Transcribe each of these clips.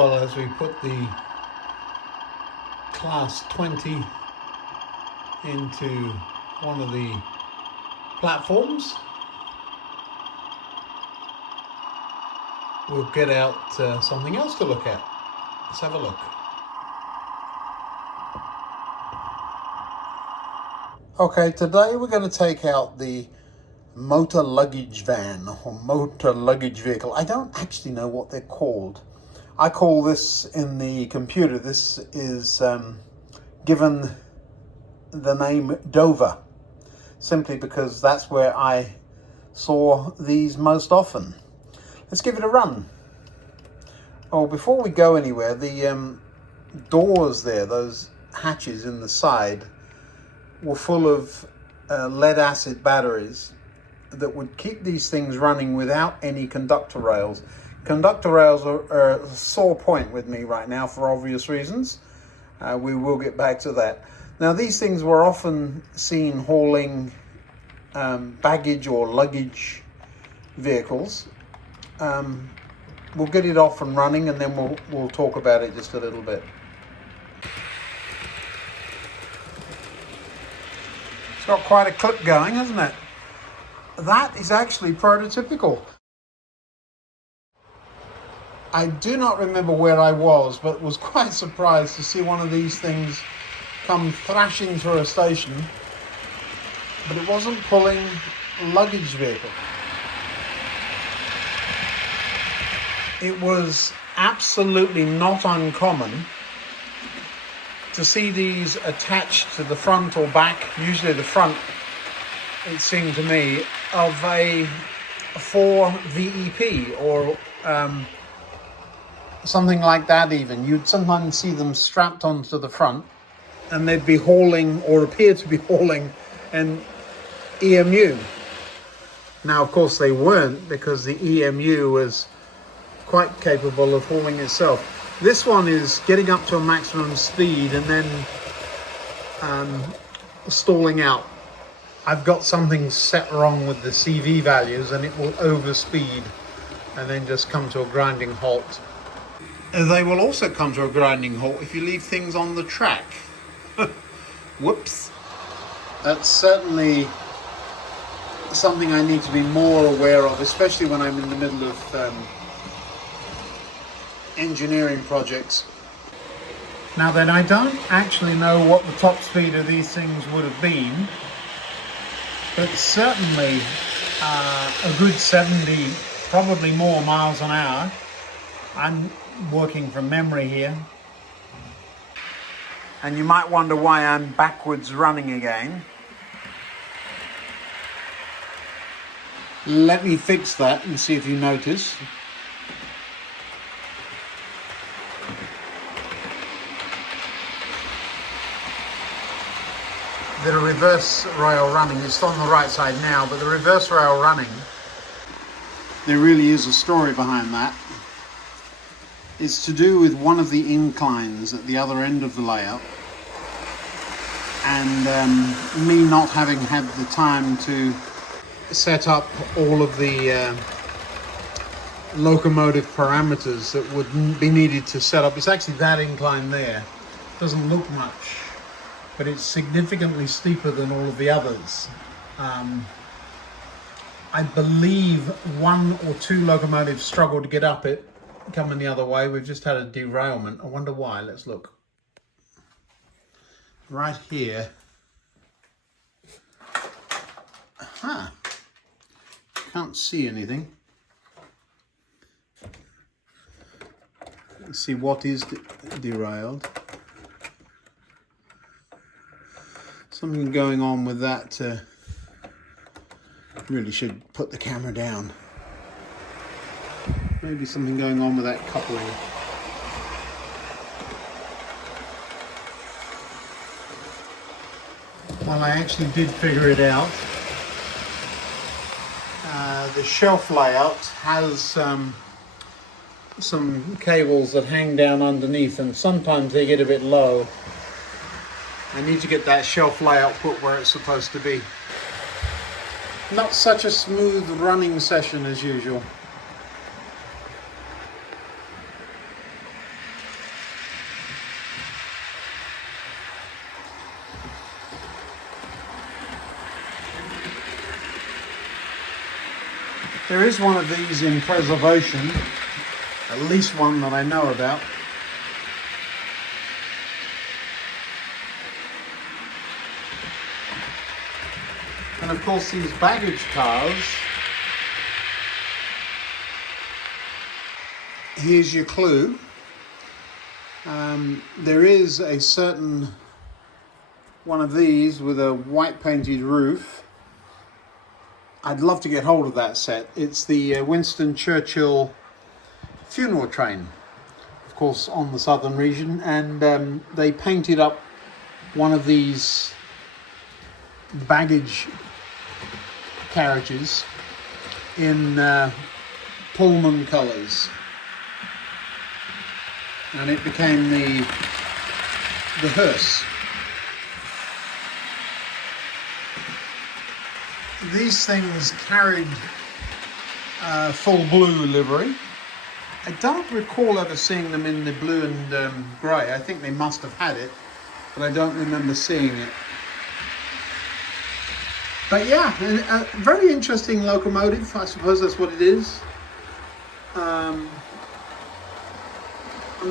well as we put the Class 20 into one of the platforms, we'll get out something else to look at. Let's have a look. Okay, today we're going to take out the motor luggage van or motor luggage vehicle. I don't actually know what they're called. I call this in the computer, this is given the name Dover, simply because that's where I saw these most often. Let's give it a run. Oh, before we go anywhere, the doors there, those hatches in the side, were full of lead acid batteries that would keep these things running without any conductor rails. Conductor rails are a sore point with me right now for obvious reasons. We will get back to that. Now, these things were often seen hauling baggage or luggage vehicles. We'll get it off and running, and then we'll talk about it just a little bit. It's got quite a clip going, hasn't it? That is actually prototypical. I do not remember where I was, but was quite surprised to see one of these things come thrashing through a station, but it wasn't pulling a luggage vehicle. It was absolutely not uncommon to see these attached to the front or back, usually the front, it seemed to me, of a 4 VEP or something like that even. You'd sometimes see them strapped onto the front and they'd be hauling, or appear to be hauling, an EMU. Now, of course, they weren't, because the EMU was quite capable of hauling itself. This one is getting up to a maximum speed and then stalling out. I've got something set wrong with the CV values and it will overspeed and then just come to a grinding halt. They will also come to a grinding halt if you leave things on the track. Whoops. That's certainly something I need to be more aware of, especially when I'm in the middle of engineering projects. Now then, I don't actually know what the top speed of these things would have been, but certainly a good 70, probably more miles an hour. I'm working from memory here. And you might wonder why I'm backwards running again. Let me fix that and see if you notice. The reverse rail running, it's on the right side now, but the reverse rail running, there really is a story behind that. It's to do with one of the inclines at the other end of the layout, and me not having had the time to set up all of the locomotive parameters that would be needed to set up. It's actually that incline there. Doesn't look much, but it's significantly steeper than all of the others. I believe 1 or 2 locomotives struggled to get up it coming the other way. We've just had a derailment. I wonder why. Let's look. Right here. Aha. Can't see anything. Let's see what is derailed. Something going on with that. Really should put the camera down. Maybe something going on with that coupling. Well, I actually did figure it out. The shelf layout has some cables that hang down underneath, and sometimes they get a bit low. I need to get that shelf layout put where it's supposed to be. Not such a smooth running session as usual. There is one of these in preservation, at least one that I know about. And of course these baggage cars, here's your clue. There is a certain one of these with a white painted roof. I'd love to get hold of that set. It's the Winston Churchill funeral train, of course, on the southern region, and they painted up one of these baggage carriages in Pullman colours, and it became the hearse. These things carried full blue livery. I don't recall ever seeing them in the blue and grey. I think they must have had it, but I don't remember seeing it. But yeah, a very interesting locomotive. I suppose that's what it is. I'm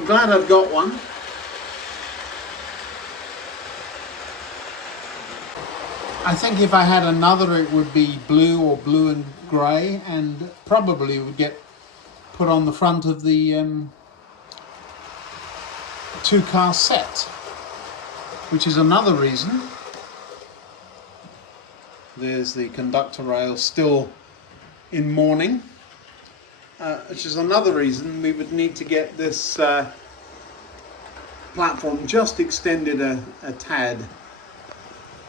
glad I've got one. I think if I had another, it would be blue or blue and grey, and probably would get put on the front of the two-car set, which is another reason. There's the conductor rail still in mourning, which is another reason we would need to get this platform just extended a tad.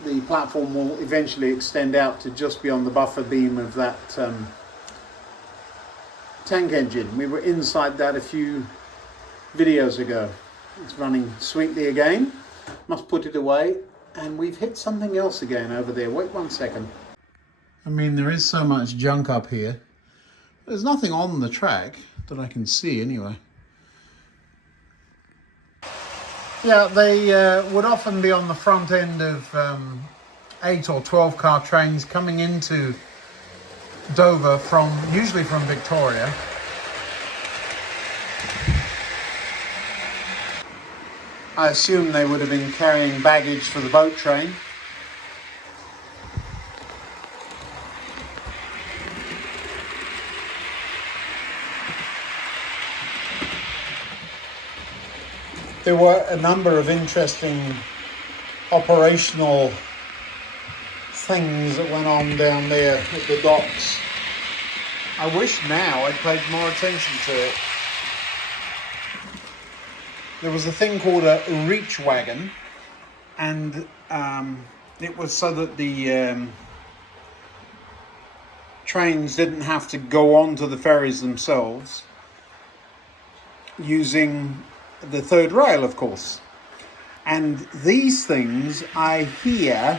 The platform will eventually extend out to just beyond the buffer beam of that tank engine. We were inside that a few videos ago. It's running sweetly again. Must put it away. And we've hit something else again over there. Wait 1 second. I mean, there is so much junk up here. There's nothing on the track that I can see anyway. Yeah, they would often be on the front end of 8 or 12 car trains coming into Dover usually from Victoria. I assume they would have been carrying baggage for the boat train. There were a number of interesting operational things that went on down there at the docks. I wish now I'd paid more attention to it. There was a thing called a reach wagon, and it was so that the trains didn't have to go on to the ferries themselves, using the third rail, of course. And these things, I hear,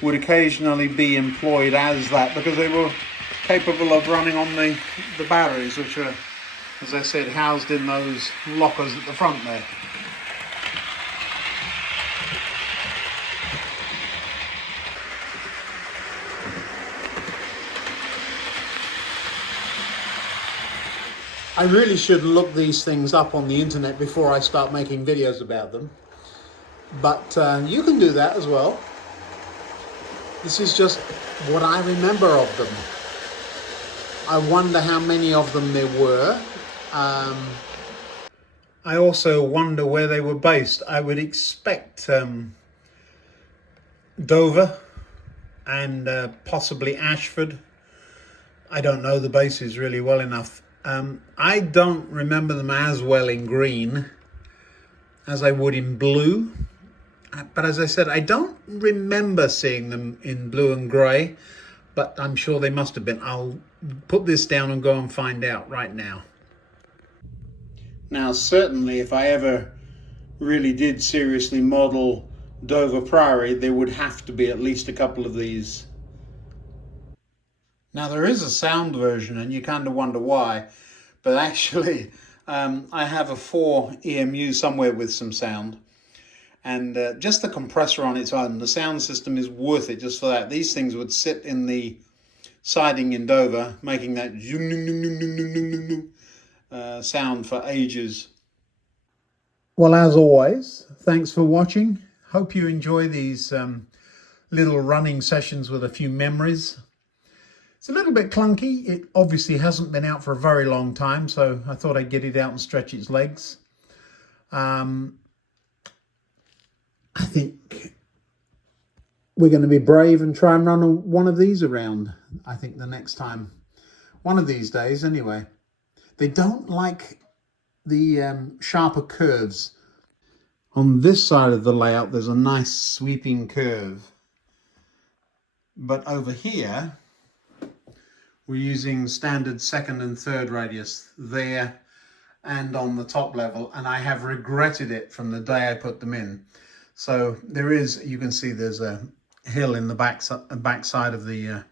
would occasionally be employed as that, because they were capable of running on the batteries, which are, as I said, housed in those lockers at the front there. I really should look these things up on the internet before I start making videos about them. But you can do that as well. This is just what I remember of them. I wonder how many of them there were. I also wonder where they were based. I would expect Dover and possibly Ashford. I don't know the bases really well enough. I don't remember them as well in green as I would in blue. But as I said, I don't remember seeing them in blue and grey, but I'm sure they must have been. I'll put this down and go and find out right now. Now, certainly, if I ever really did seriously model Dover Priory, there would have to be at least a couple of these. Now, there is a sound version, and you kind of wonder why, but actually, I have a 4 EMU somewhere with some sound, and just the compressor on its own, the sound system is worth it just for that. These things would sit in the siding in Dover, making that sound for ages. Well, as always, thanks for watching. Hope you enjoy these little running sessions with a few memories. It's a little bit clunky. It obviously hasn't been out for a very long time, so I thought I'd get it out and stretch its legs. I think we're going to be brave and try and run one of these around, I think, the next time. One of these days, anyway. They don't like the sharper curves. On this side of the layout, there's a nice sweeping curve. But over here, we're using standard second and third radius there and on the top level, and I have regretted it from the day I put them in. So there is, you can see there's a hill in the back side of the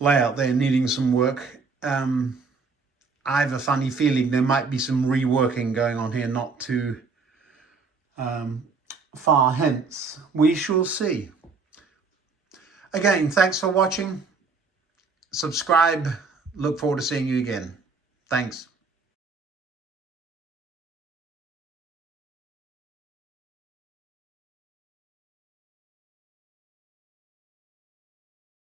layout there needing some work. I have a funny feeling there might be some reworking going on here, not too far hence. We shall see. Again, thanks for watching. Subscribe. Look forward to seeing you again. Thanks.